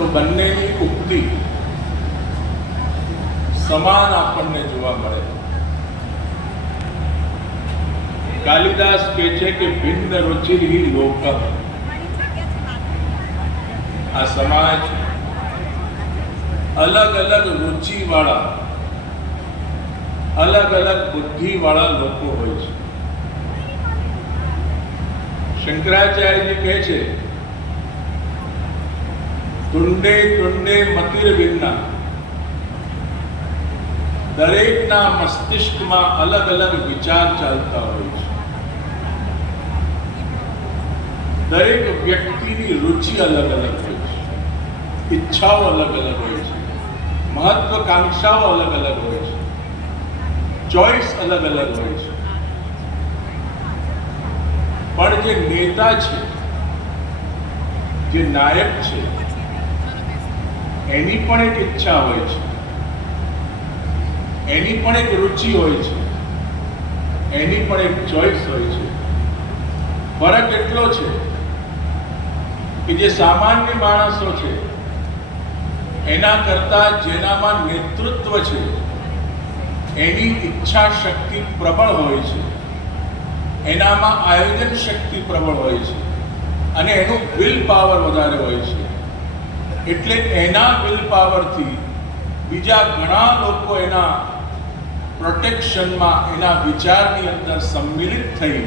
તો બંનેની ઉક્તિ સમાન આપણને જોવા મળે. કાલિદાસ કહે છે કે ભિન્ન રુચિર્હિ લોકઃ. આ સમાજ અલગ અલગ રુચિ વાળા, અલગ અલગ બુદ્ધિ વાળા લોકો હોય છે. શંકરાચાર્યજી કહે છે તુંડે તુંડે મતિર ભિન્ના. દરેકના મસ્તિષ્કમાં અલગ અલગ વિચાર ચાલતા હોય છે. દરેક વ્યક્તિની રુચિ અલગ અલગ હોય છે, ઈચ્છાઓ અલગ અલગ હોય છે, મહત્વકાંક્ષાઓ અલગ અલગ હોય છે, ચોઈસ અલગ અલગ હોય છે. પણ જે નેતા છે, જે નાયક છે, એની પણ એક ઈચ્છા હોય છે, એની પણ એક રુચિ હોય છે, એની પણ એક ચોઈસ હોય છે. ફરક એટલો છે કે જે સામાન્ય માણસો છે એના કરતા જેનામાં નેતૃત્વ છે એની ઈચ્છા શક્તિ પ્રબળ હોય છે, એનામાં આયોજન શક્તિ પ્રબળ હોય છે અને એનું વિલ પાવર વધારે હોય છે. એટલે એના વિલ પાવરથી બીજા ઘણા લોકો એના પ્રોટેક્શનમાં, એના વિચારની અંદર સંમિલિત થઈ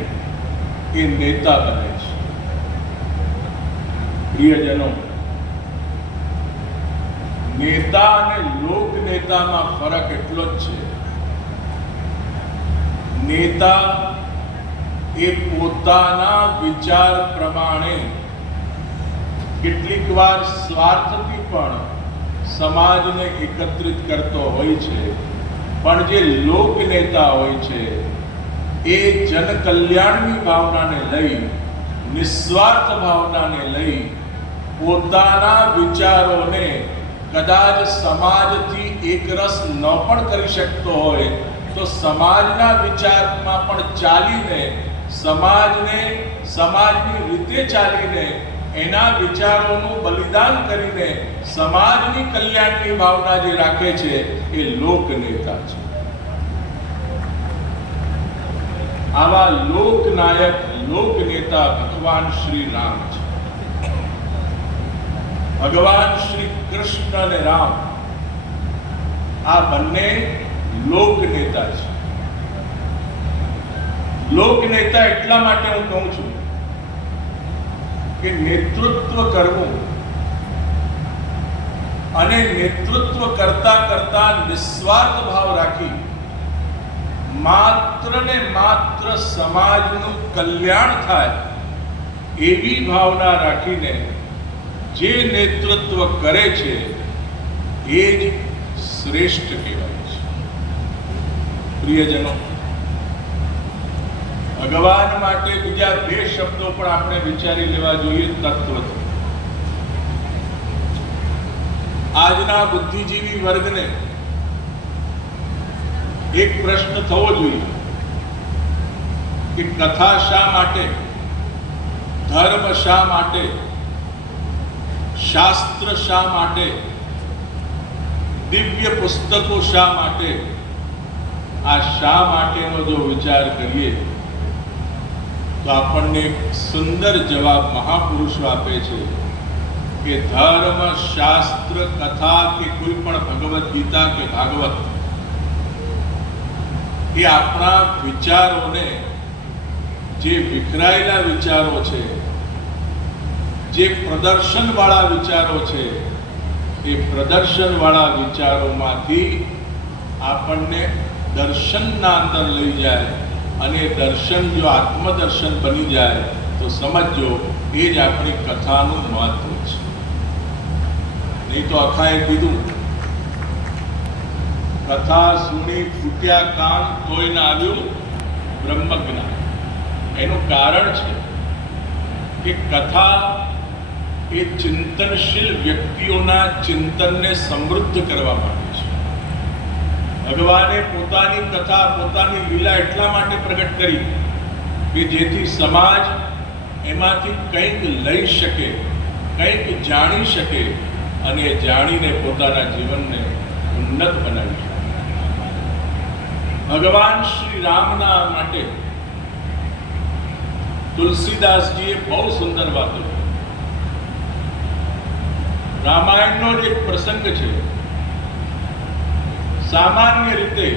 એ નેતા બને છે. પ્રિયજનો, નેતા અને લોક નેતામાં ફરક એટલો જ છે. નેતા એ પોતાના વિચાર પ્રમાણે કેટલીક વાર સ્વાર્થથી પણ સમાજને એકત્રિત કરતો હોય છે, પણ જે લોક નેતા હોય છે એ જન કલ્યાણની ભાવનાને લઈ, નિસ્વાર્થ ભાવનાને લઈ પોતાના વિચારોને કદાચ સમાજથી એકરસ ન પણ કરી શકતો હોય તો સમાજના વિચારમાં પણ ચાલીને, સમાજની રીતે ચાલીને, એના વિચારોનું બલિદાન કરીને સમાજની કલ્યાણની ભાવના જે રાખે છે એ લોક નેતા છે. આવા લોકનાયક, લોક નેતા ભગવાન શ્રી રામ છે. ભગવાન શ્રી કૃષ્ણ અને રામ આ બંને લોક નેતા છે. લોક નેતા એટલા માટે હું કહું છું કે નેતૃત્વ કરવું અને નેતૃત્વ કરતા કરતા નિસ્વાર્થ ભાવ રાખી માત્ર ને માત્ર સમાજનું કલ્યાણ થાય એવી ભાવના રાખીને જે નેતૃત્વ કરે છે એ જ શ્રેષ્ઠ કહેવાય છે. પ્રિયજનો, ભગવાન માટે બીજા બે શબ્દો પણ આપણે વિચારી લેવા જોઈએ તત્વથી. આજના બુદ્ધિજીવી વર્ગને એક પ્રશ્ન થવો જોઈએ કે કથા શા માટે, ધર્મ શા માટે, શાસ્ત્ર શા માટે, દિવ્ય પુસ્તકો શા માટે? આ શા માટેનો જો વિચાર કરીએ તો આપણને એક સુંદર જવાબ મહાપુરુષો આપે છે કે ધર્મ, શાસ્ત્ર, કથા કે કોઈ પણ ભગવદ્ ગીતા કે ભાગવત એ આપણા વિચારોને, જે વિખરાયેલા વિચારો છે, જે પ્રદર્શનવાળા વિચારો છે, એ પ્રદર્શનવાળા વિચારોમાંથી આપણને દર્શનના અંદર લઈ જાય અને દર્શન જો આત્મદર્શન બની જાય તો સમજો એ જ આપણી કથાનું મહત્વ છે. નહીં તો અખાએ કીધું કથા સુણી ફૂટ્યા કાન તોય ના આવ્યું બ્રહ્મજ્ઞાન. એનું કારણ છે કે કથા એ ચિંતનશીલ વ્યક્તિઓના ચિંતનને સમૃદ્ધ કરવા માટે છે. ભગવાને પોતાની કથા, પોતાની લીલા એટલા માટે પ્રગટ કરી કે જેથી સમાજ એમાંથી કંઈક લઈ શકે, કંઈક જાણી શકે, અને જાણીને પોતાના જીવનને ઉન્નત બનાવી શકે. ભગવાન શ્રી રામના માટે તુલસીદાસજીએ બહુ સુંદર વાતો કરી. રામાયણનો જ એક પ્રસંગ છે. સામાન્ય રીતે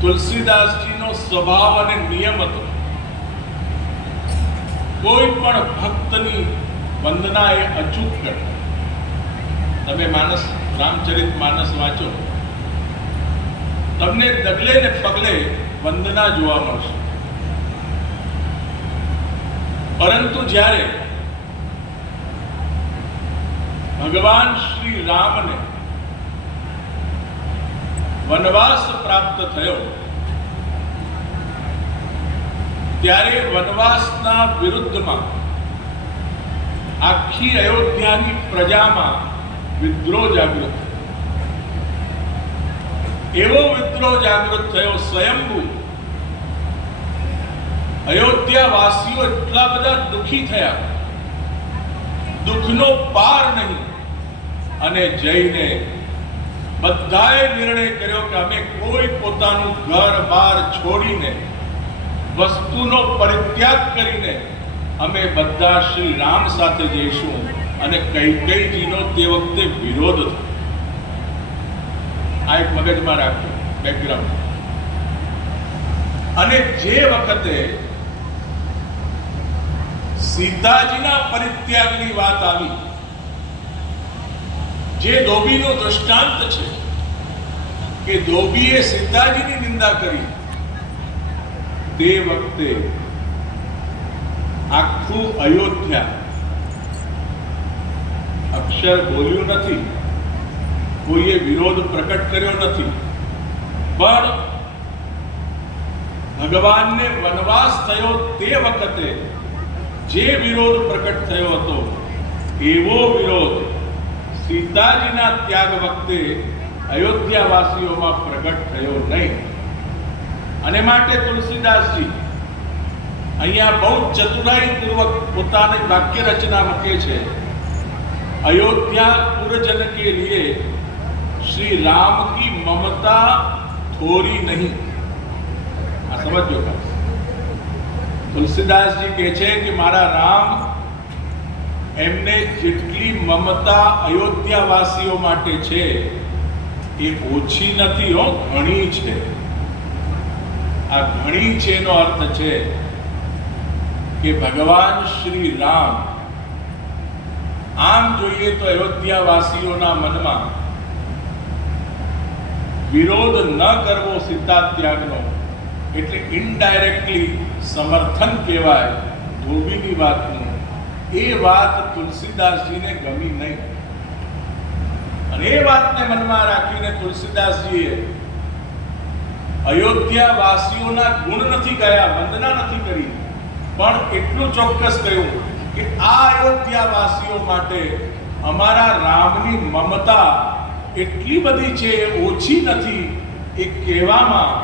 તુલસીદાસજીનો સ્વભાવ અને નિયમ હતો, કોઈ પણ ભક્તની વંદના એ અચૂક કરતા. તમે રામચરિત માનસ વાંચો, તમને ડગલે ને પગલે વંદના જોવા મળશે. પરંતુ જ્યારે ભગવાન શ્રી રામને વનવાસ પ્રાપ્ત થયો, ત્યારે વનવાસના વિરુદ્ધમાં આખી અયોધ્યાની પ્રજામાં વિદ્રોહ જાગૃત થયો. એવો વિદ્રોહ જાગૃત થયો સ્વયંભૂ. અયોધ્યાવાસીઓ એટલા બધા દુઃખી થયા, દુઃખનો પાર નહીં. અને જઈને બધાએ નિર્ણય કર્યો કે અમે કોઈ પોતાનું ઘર બાર છોડીને, વસ્તુનો પરિત્યાગ કરીને અમે બધા શ્રી રામ સાથે જઈશું. અને કૈકેયીજીનો તે વખતે વિરોધ થયો. આ એક મગજમાં રાખજો બેકગ્રાઉન્ડ. અને જે વખતે સીતાજીના પરિત્યાગની વાત આવી, જે ધોબીનું દૃષ્ટાંત છે કે ધોબીએ સીતાજીની નિંદા કરી, તે વખતે આખું અયોધ્યા અક્ષર બોલ્યું નથી, કોઈએ વિરોધ પ્રકટ કર્યો નથી, પણ ભગવાનને વનવાસ થયો તે વખતે જે વિરોધ પ્રકટ થયો હતો, એવો વિરોધ સીતાજીના ત્યાગ વખતે અયોધ્યાવાસીઓમાં પ્રગટ થયો નહીં. અને માટે તુલસીદાસજી અહીંયા બહુ ચતુરાઈપૂર્વક પોતાની વાક્ય રચના મૂકે છે. अयोध्या पुरजन के लिए श्री राम की ममता थोड़ी नहीं. आ समझो का तुलसीदास जी कहे छे कि मारा राम एमने जेटली ममता अयोध्यावासीओ माटे छे ए ओછી નથી હો, ઘણી છે. આ ઘણી છે નો અર્થ છે કે ભગવાન શ્રી રામ આમ જોઈએ તો અયોધ્યાવાસીઓના મનમાં વિરોધ ન કરવો સીતા ત્યાગનો એટલે ઇનડાયરેક્ટલી સમર્થન કહેવાય ધોબીની વાતનું. એ વાત તુલસીદાસજીને ગમી નહીં. અને એ વાતને મનમાં રાખીને તુલસીદાસજીએ અયોધ્યાવાસીઓના ગુણ નથી ગયા, વંદના નથી કરી, પણ એટલું ચોક્કસ કહ્યું કે આ અયોધ્યાવાસીઓ માટે અમારા રામની મમતા એટલી બધી છે, ઓછી નથી. એ કહેવામાં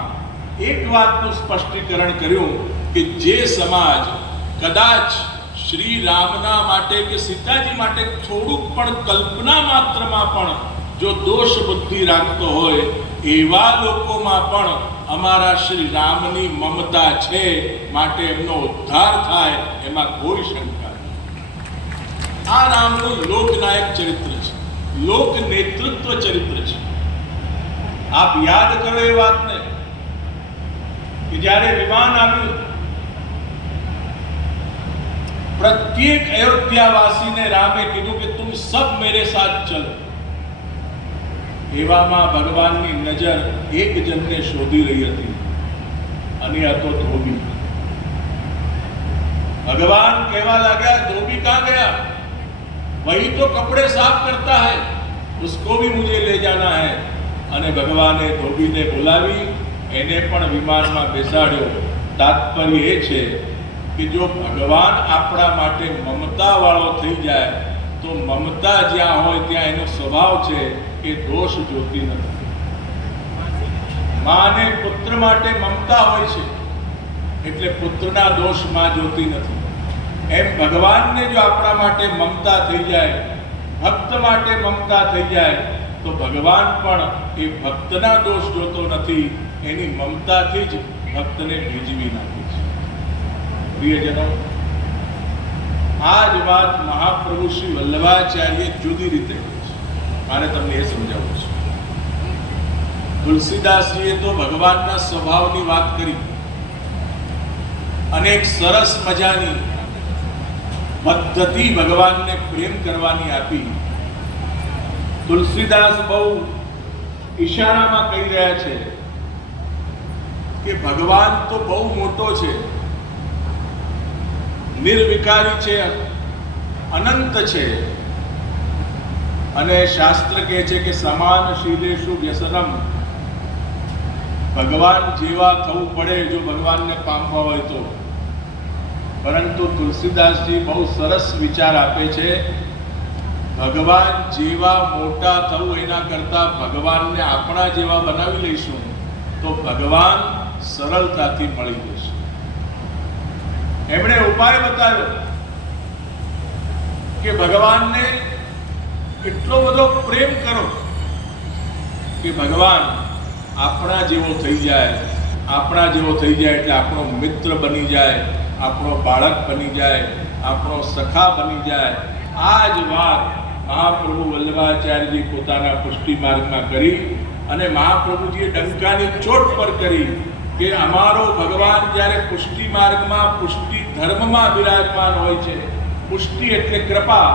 એક વાતનું સ્પષ્ટીકરણ કર્યું કે જે સમાજ કદાચ શ્રી રામના માટે કે સીતાજી માટે થોડુંક પણ કલ્પના માત્રમાં પણ જો દોષ બુદ્ધિ રાખતો હોય, એવા લોકોમાં પણ અમારા શ્રી રામની મમતા છે, માટે એમનો ઉદ્ધાર થાય, એમાં કોઈ શંકા નહીં. આ રામનું લોકનાયક ચરિત્ર છે, લોક નેતૃત્વ ચરિત્ર છે. આપ યાદ કરો એ વાતને કે જ્યારે વિમાન આવ્યું, प्रत्येक अयोध्यावासी ने रामे कीधुं कि तुम सब मेरे साथ चलो. एवामां भगवाननी नजर एक जनने शोधी रही थी, अने હતો ધોબી. भगवान कहवा लगा, धोबी कहाँ गया? वही तो कपड़े साफ करता है, उसको भी मुझे ले जाना है. अने भगवाने धोबीने बोलावी, एने पण विमाનમાં બેસાડ્યો. તાત્પર્ય એ છે कि जो भगवान आपणा माटे ममता वाळो थई जाए तो ममता ज्यां होय त्यां एनो स्वभाव छे के दोष जोती नथी. माने पुत्र माटे ममता होय छे एटले पुत्रना दोष मां जोती नथी. एम भगवान ने जो आपणा माटे ममता थई जाए ભક્ત માટે મમતા થઈ જાય તો ભગવાન પણ એ ભક્તના દોષ જોતો નથી, એની મમતાથી જ ભક્તને ભીજવી નાખે છે. પ્રિયજનો, આ જ વાત મહાપ્રભુ શ્રી વલ્લભાચાર્ય જુદી રીતે કહે છે. મારે તમને એ સમજાવવું છે. તુલસીદાસજીએ તો ભગવાનના સ્વભાવની વાત કરી અને એક સરસ મજાની પદ્ધતિ ભગવાનને પ્રેમ કરવાની આપી. તુલસીદાસ બહુ ઈશારામાં કહી રહ્યા છે કે ભગવાન તો બહુ મોટો છે, નિર્વિકારી છે, અનંત છે, અને શાસ્ત્ર કહે છે કે સમાન શીલેષુ વ્યસનમ, ભગવાન જેવા થવું પડે જો ભગવાનને પામવા હોય તો. પરંતુ તુલસીદાસજી બહુ સરસ વિચાર આપે છે, ભગવાન જેવા મોટા થવું એના કરતા ભગવાનને આપણા જેવા બનાવી લઈશું તો ભગવાન સરળતાથી મળી જશે. એમણે ઉપાય બતાવ્યો કે ભગવાનને એટલો બધો પ્રેમ કરો કે ભગવાન આપણા જેવો થઈ જાય. આપણા જેવો થઈ જાય એટલે આપણો મિત્ર બની જાય, આપણો બાળક બની જાય, આપણો સખા બની જાય. આ જ વાત મહાપ્રભુ વલ્લભાચાર્યજી પોતાના પુષ્ટિ માર્ગમાં કરી અને મહાપ્રભુજીએ ડંકાની ચોટ પર કરી કે અમારો ભગવાન જ્યારે પુષ્ટિ માર્ગમાં, પુષ્ટિ ધર્મમાં બિરાજમાન હોય છે, પુષ્ટિ એટલે કૃપા,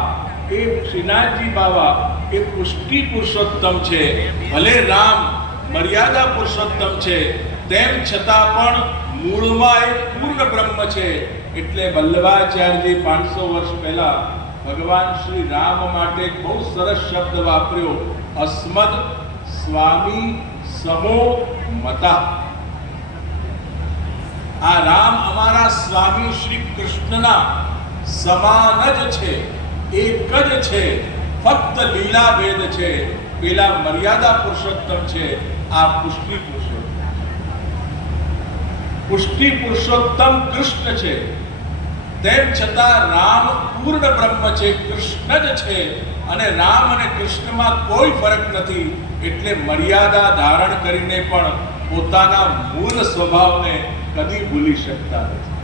એ શ્રીનાથજી બાબા એ પુષ્ટિ પુરુષોત્તમ છે. ભલે રામ મર્યાદા પુરુષોત્તમ છે, તેમ છતાં પણ મૂળમાં એ પૂર્ણ બ્રહ્મ છે. એટલે વલ્લભાચાર્યજી 500 વર્ષ પહેલા ભગવાન શ્રી રામ માટે એક બહુ સરસ શબ્દ વાપર્યો, અસ્મદ સ્વામી સમો મતા. આ રામ અમારા સ્વામી શ્રી કૃષ્ણના સમાન જ છે, એક જ છે, ફક્ત લીલા ભેદ છે. પેલા મર્યાદા પુરુષોત્તમ છે, આ પુષ્ટિ પુરુષોત્તમ. પુષ્ટિ પુરુષોત્તમ કૃષ્ણ છે, તેમ છતાં રામ પૂર્ણ બ્રહ્મ છે, કૃષ્ણ જ છે, અને રામ અને કૃષ્ણમાં કોઈ ફરક નથી. એટલે મર્યાદા ધારણ કરીને પણ પોતાના મૂળ સ્વભાવને કદી ભૂલી શકતા નથી.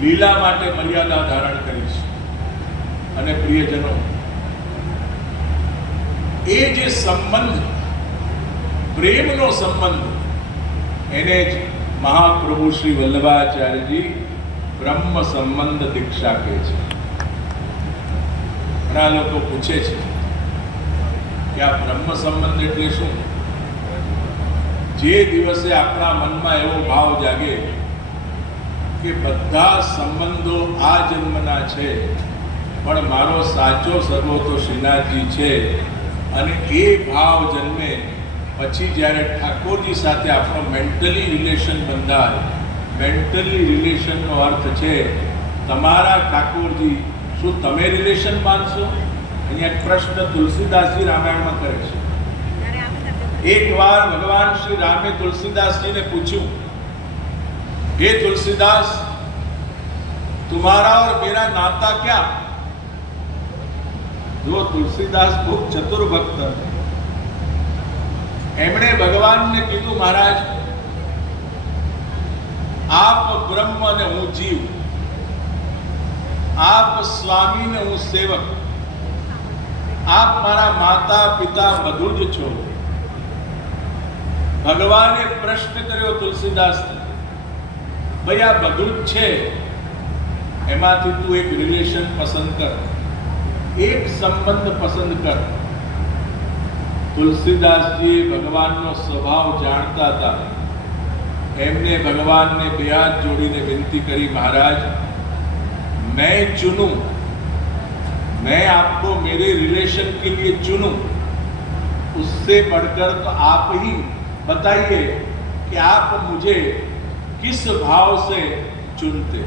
લીલા માટે મર્યાદા ધારણ કરી છે. અને પ્રિયજનો, એ જે સંબંધ, પ્રેમનો સંબંધ, એને જ મહાપ્રભુ શ્રી વલ્લભાચાર્યજી બ્રહ્મ સંબંધ દીક્ષા કહે છે. ઘણા લોકો પૂછે છે કે આ બ્રહ્મ સંબંધ એટલે શું? જે દિવસે આપણા મનમાં એવો ભાવ જાગે કે બધા સંબંધો આ જન્મના છે, પણ મારો સાચો સગો તો શ્રીનાથજી છે, અને એ ભાવ જન્મે પછી જ્યારે ઠાકોરજી સાથે આપણો મેન્ટલી રિલેશન બંધાય. મેન્ટલી રિલેશનનો અર્થ છે તમારા ઠાકોરજી, શું તમે રિલેશન બાંધશો? અહીંયા એક પ્રશ્ન તુલસીદાસજી રામાયણમાં કરે છે. એક વાર ભગવાન શ્રી રામે તુલસીદાસજીને પૂછ્યું, हे तुलसीदास, तुम्हारा और मेरा नाता क्या? जो तुलसीदास खूब चतुर भक्त है, एमणे भगवान ने कीधु, महाराज आप ब्रह्म ने हूँ जीव, आप स्वामी ने हूँ सेवक, आप मारा माता पिता बधु ज छो. भगवाने प्रश्न कर्यो तुलसीदास ने, भाई आ बधु ज छे, एमांथी तू एक रिलेशन पसंद कर, एक संबंध पसंद कर. तुलसीदास जी भगवान नो स्वभाव जानता था. एमने भगवान ने बे हाथ जोड़ीने विनती करी, महाराज मैं चुनूं, मैं आपको मेरे रिलेशन के लिए चुनूं, उससे बढ़कर तो आप ही बताइए कि आप मुझे किस भाव से चुनते.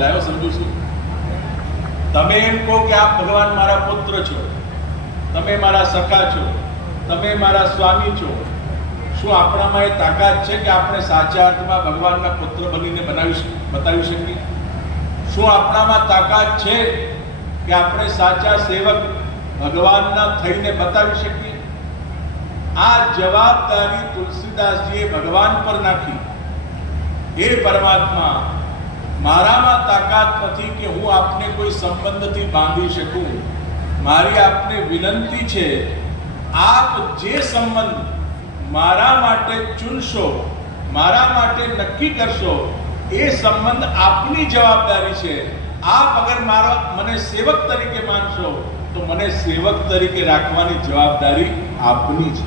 लायो समझू छू, तमे एम कहो कि आप भगवान मारा पुत्र छो, तमे मारा सखा छो, तमे मारा स्वामी छो. શું આપણામાં એ તાકાત છે કે આપણે સાચા અર્થમાં ભગવાનના પુત્ર બનીને બતાવી શકીએ? શું આપણામાં તાકાત છે કે કે આપણે સાચા સેવક ભગવાનના થઈને બતાવી શકીએ? આ જવાબદારી તુલસીદાસજીએ ભગવાન પર નાખી. હે પરમાત્મા, મારામાં તાકાત નથી કે હું આપને કોઈ સંબંધથી બાંધી શકું. મારી આપને વિનંતી છે, આપ જે સંબંધ મારા માટે ચૂનશો, મારા માટે નક્કી કરશો, એ સંબંધ આપની જવાબદારી છે. આપ અગર મને સેવક તરીકે માનશો તો મને સેવક તરીકે રાખવાની જવાબદારી આપની છે.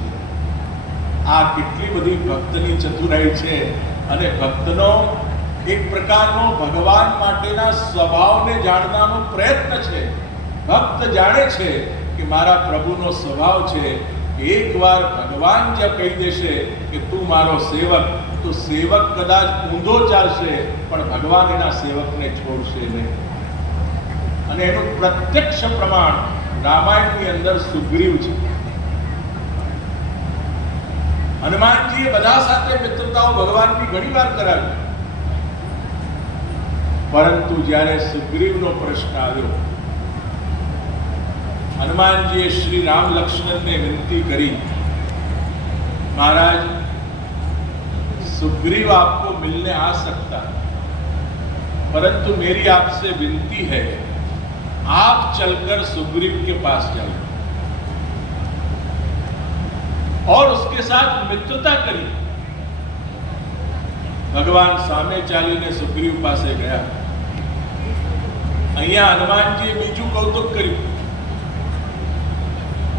આ કેટલી બધી ભક્તની ચતુરાઈ છે. અને ભક્તનો એક પ્રકારનો ભગવાન માટેના સ્વભાવને જાણવાનો પ્રયત્ન છે. ભક્ત જાણે છે કે મારા પ્રભુનો સ્વભાવ છે, એકવાર ભગવાન જે કહી દેશે કે તું મારો સેવક, તો સેવક કદાચ ઊંધો ચાલશે પણ ભગવાન એના સેવકને છોડશે નહીં. અને એનું પ્રત્યક્ષ પ્રમાણ રામાયણની અંદર સુગ્રીવ છે. હનુમાનજીએ બધા સાથે મિત્રતાઓ ભગવાનની ઘણી વાર કરાવી, પરંતુ જ્યારે સુગ્રીવનો પ્રશ્ન આવ્યો, હનુમાનજીએ શ્રી રામ લક્ष्मणને વિનંતી કરી, महाराज सुग्रीव आपको मिलने आ सकता है, परंतु मेरी आपसे विनती है आप चलकर सुग्रीव के पास जाइए और उसके साथ मित्रता करिए. भगवान सामे चालीने सुग्रीव पासे गया. અહીંયા હનુમાનજીએ બીજું કૌતુક કર્યું,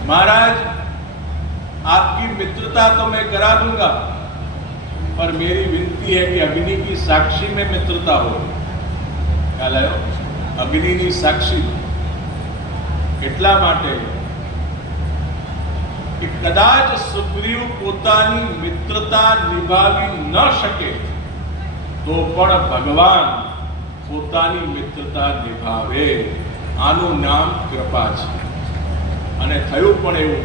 महाराज आपकी मित्रता तो मैं करा दूंगा, पर मेरी विनती है कि अग्नि की साक्षी में मित्रता हो. ખ્યાલ આવ્યો? અગ્નિની સાક્ષી એટલા માટે કે કદાચ સુગ્રીવ પોતાની મિત્રતા નિભાવી ન શકે તો પણ ભગવાન પોતાની મિત્રતા નિભાવે. આનું નામ કૃપા છે. અને થયું પણ એવું,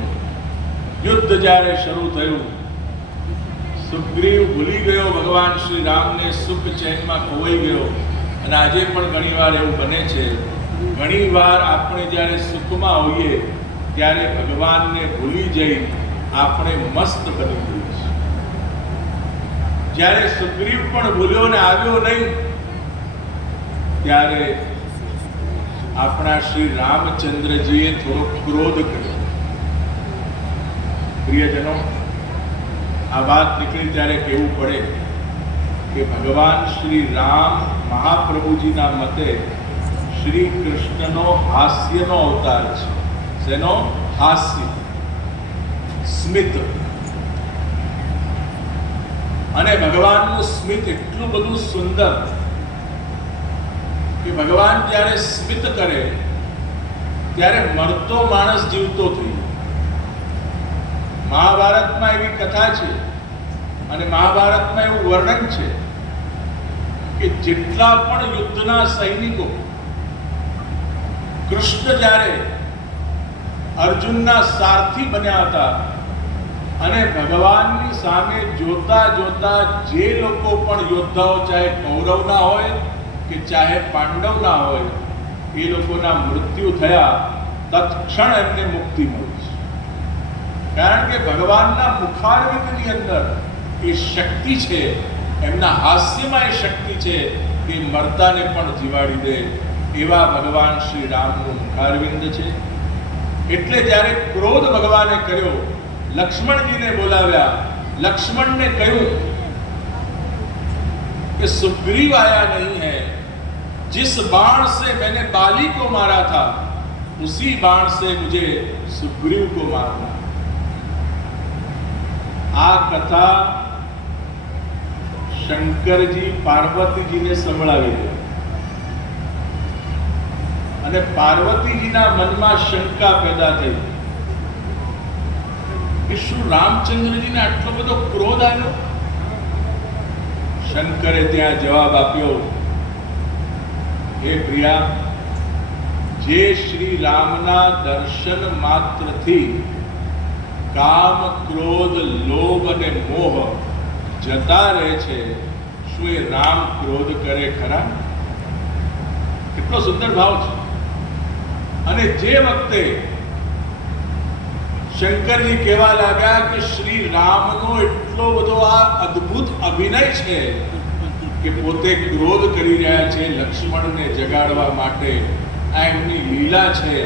યુદ્ધ જ્યારે શરૂ થયું, સુગ્રીવ ભૂલી ગયો ભગવાન શ્રી રામને, સુખ ચેનમાં ખોવાઈ ગયો. અને આજે પણ ઘણીવાર એવું બને છે, ઘણીવાર આપણે જ્યારે સુખમાં હોઈએ ત્યારે ભગવાનને ભૂલી જઈ આપણે મસ્ત બની જઈએ છીએ. જ્યારે સુગ્રીવ પણ ભૂલ્યો ને આવ્યો નહીં, ત્યારે આપણા શ્રી રામચંદ્રજીએ થોડો ક્રોધ કર્યો. પ્રિયજનો, આ વાત નીકળી ત્યારે કહેવું પડે કે ભગવાન શ્રી રામ મહાપ્રભુજીના મતે શ્રી કૃષ્ણનો હાસ્યનો અવતાર છે. શેનો? હાસ્ય, સ્મિત. અને ભગવાનનું સ્મિત એટલું બધું સુંદર કે ભગવાન જ્યારે સ્મિત કરે ત્યારે મરતો માણસ જીવતો થઈ જાય. મહાભારતમાં એવી કથા છે અને મહાભારતમાં એવું વર્ણન છે કે જેટલા પણ યુદ્ધના સૈનિકો કૃષ્ણ જ્યારે અર્જુનના સારથી બન્યા હતા અને ભગવાનની સામે જોતા જોતા જે લોકો પણ યોદ્ધાઓ, ચાહે કૌરવના હોય કે ચાહે પાંડવના હોય, એ લોકોના મૃત્યુ થયા, તત્ક્ષણ એમને મુક્તિ મળી છે. કારણ કે ભગવાનના મુખારવિંદની અંદર એ શક્તિ છે, એમના હાસ્યમાં એ શક્તિ છે કે મરતાને પણ જીવાડી દે. એવા ભગવાન શ્રી રામનું મુખારવિંદ છે. એટલે જ્યારે ક્રોધ ભગવાને કર્યો, લક્ષ્મણજીને બોલાવ્યા, લક્ષ્મણને કહ્યું कि सुग्रीव आया नहीं है, जिस बाण से मैंने बाली को मारा था उसी बाण से मुझे सुग्रीव को मारना. आ कथा शंकरजी पार्वतीजीने संभळावी दे અને પાર્વતીજીના મનમાં શંકા પેદા થઈ કે શું રામચંદ્રજીને આટલો બધો ક્રોધ આવ્યો? શંકરે ત્યાં જવાબ આપ્યો, હે પ્રિયા, જે શ્રી રામના દર્શન માત્રથી કામ, ક્રોધ, લોભ અને મોહ જતા રહે છે, શું એ રામ ક્રોધ કરે ખરા? કેટલો સુંદર ભાવ છે. અને જે વખતે શંકરજી કહેવા લાગ્યા કે શ્રી રામનો એટલો બધો આ અદ્ભુત અભિનય છે કે પોતે ક્રોધ કરી રહ્યા છે લક્ષ્મણને જગાડવા માટે, આ એમની લીલા છે.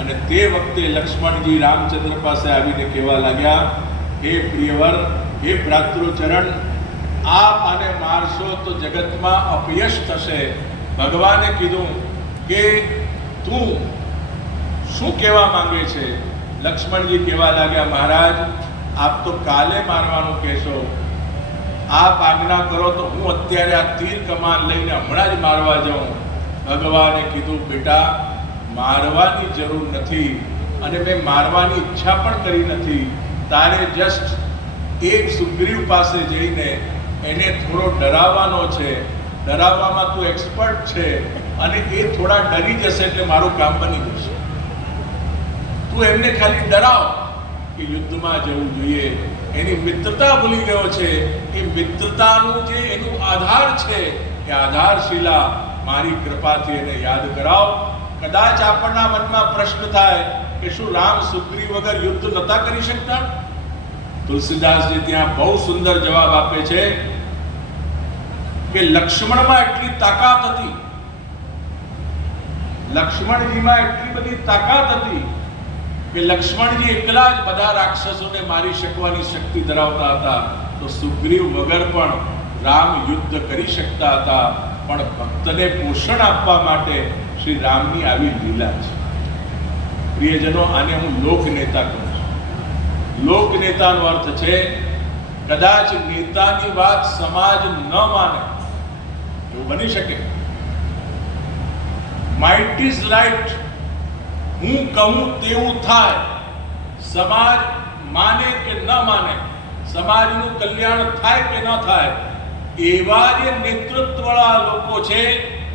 અને તે વખતે લક્ષ્મણજી રામચંદ્ર પાસે આવીને કહેવા લાગ્યા, હે પ્રિયવર, હે ભ્રાતૃચરણ, આપ આને મારશો તો જગતમાં અપયશ થશે. ભગવાને કીધું કે તું શું કહેવા માંગે છે? લક્ષ્મણજી કહેવા લાગ્યા, મહારાજ આપ તો કાલે મારવાનું કહેશો, આપ આજ્ઞા કરો તો હું અત્યારે આ તીર કમાન લઈને હમણાં જ મારવા જાઉં. ભગવાને કીધું, બેટા મારવાની જરૂર નથી અને મેં મારવાની ઈચ્છા પણ કરી નથી. તારે જસ્ટ એક સુગ્રીવ પાસે જઈને એને થોડો ડરાવવાનો છે. ડરાવવામાં તું એક્સપર્ટ છે અને એ થોડા ડરી જશે એટલે મારું કામ બની જશે. તું એમને ખાલી ડરાવ કે યુદ્ધમાં જવું જોઈએ. એની મિત્રતા ભૂલી ગયો છે. એ મિત્રતાનું જે એનું આધાર છે એ આધારશિલા મારી કૃપાથી એને યાદ કરાવ. કદાચ આપણના મનમાં પ્રશ્ન થાય કે શું રામ સુગ્રીવ વગર યુદ્ધ નતા કરી શકતા? તુલસીદાસજી ત્યાં બહુ સુંદર જવાબ આપે છે કે લક્ષ્મણમાં એટલી તાકાત હતી, લક્ષ્મણજીમાં એટલી બધી તાકાત હતી કે લક્ષ્મણજી એકલા જ બધા રાક્ષસોને મારી શકવાની શક્તિ ધરાવતા હતા. તો સુગ્રીવ વગર પણ રામ યુદ્ધ કરી શકતા હતા. પણ ભક્તને પોષણ આપવા માટે શ્રી રામની આવી લીલા છે. પ્રિયજનો, આને હું લોકનેતા કહું છું. લોકનેતાનો અર્થ છે કદાચ નેતાની વાત સમાજ ન માને, એવું બની શકે. માઇટ ઇઝ રાઇટ, હું કહું તેવું થાય. સમાજ માને કે ન માને, સમાજનું કલ્યાણ થાય કે ન થાય, એવા જે નેતૃત્વવાળા લોકો છે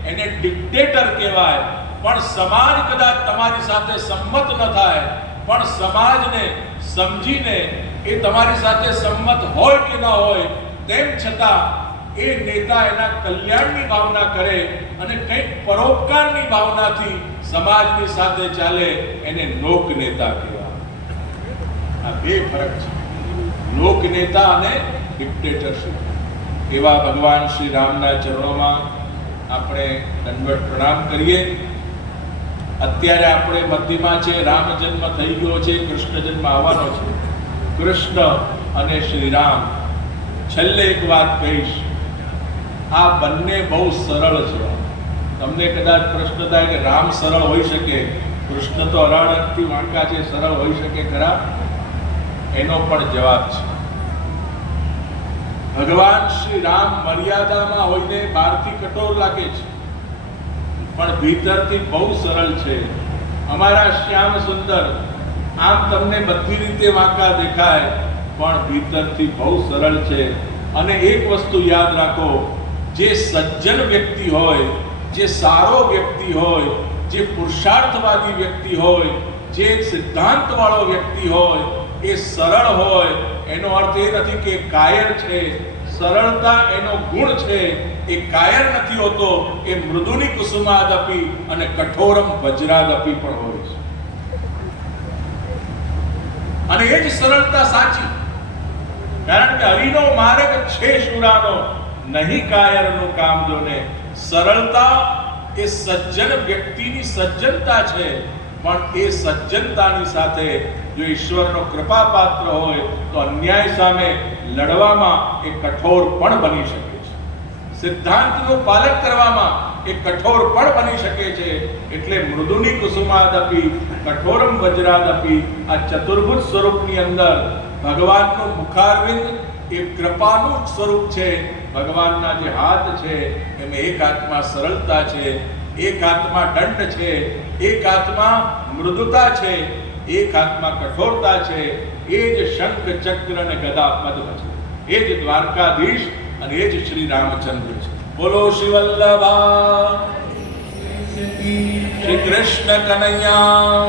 એને ડિક્ટેટર કહેવાય. પણ સમાજ કદાચ તમારી સાથે સંમત ન થાય, પણ સમાજને સમજીને એ તમારી સાથે સંમત હોય કે ન હોય, તેમ છતાં એ નેતા એના કલ્યાણની ભાવના કરે અને કંઈક પરોપકારની ભાવનાથી સમાજની સાથે ચાલે, એને લોકનેતા કહેવાય. આ બે ફરક છે, લોકનેતા અને ડિક્ટેટરશીપ. એવા ભગવાન શ્રી રામના ચરણોમાં આપણે દંડવત પ્રણામ કરીએ. અત્યારે આપણે મધ્યમાં છે, રામ જન્મ થઈ ગયો છે, કૃષ્ણ જન્મ આવવાનો છે. કૃષ્ણ અને શ્રી રામ, છેલ્લે એક વાત કહીશ, આ બંને બહુ સરળ છે. તમને કદાચ પ્રશ્ન થાય કે રામ સરળ હોઈ શકે, કૃષ્ણ તો અરાળકથી વાંકા છે, સરળ હોઈ શકે ખરા? એનો પણ જવાબ છે. ભગવાન શ્રી રામ મર્યાદામાં હોઈને બહારથી કઠોર લાગે છે, પણ ભીતરથી બહુ સરળ છે. અમારા શ્યામ સુંદર આમ તમને બધી રીતે વાંકા દેખાય, પણ ભીતરથી બહુ સરળ છે. અને એક વસ્તુ યાદ રાખો, જે સજ્જન વ્યક્તિ હોય, જે સારો વ્યક્તિ હોય, જે પુરુષાર્થવાદી વ્યક્તિ હોય, જે સિદ્ધાંતવાળો વ્યક્તિ હોય, એ સરળ હોય. એનો અર્થ એ નથી કે કાયર છે. સરળતા એનો ગુણ છે, એ કાયર નથી હોતો. એ મૃદુની કુસુમાદપી અને કઠોરમ વજ્રાદપી પણ હોય છે. અને એ જ સરળતા સાચી, કારણ કે હરિનો માર્ગ છે શુરાનો, નહીં કાયરનું કામ જોને. સરળતા એ સજ્જન વ્યક્તિની સજ્જનતા છે, પણ એ સજ્જનતાની સાથે જો ઈશ્વરનો કૃપા પાત્ર હોય તો અન્યાય સામે લડવામાં એ કઠોર પણ બની શકે છે. સિદ્ધાંતનું પાલન કરવામાં એ કઠોર પણ બની શકે છે. એટલે મૃદુની કુસુમાદપી કઠોરમ વજ્રાદપી, આ ચતુર્ભુજ સ્વરૂપની અંદર ભગવાનનું મુખારવિંદ એ કૃપાનું સ્વરૂપ છે. ભગવાનના જે હાથ છે એમાં એક હાથમાં સરળતા છે, એક હાથમાં દંડ છે, એક હાથમાં મૃદુતા છે, એક હાથમાં કઠોરતા છે. એ જ શંખ ચક્ર અને ગદા પદ્મ છે. એ જ દ્વારકાધીશ અને એ જ શ્રી રામચંદ્ર છે. બોલો શ્રી વલ્લભા શ્રી કૃષ્ણ કનૈયા.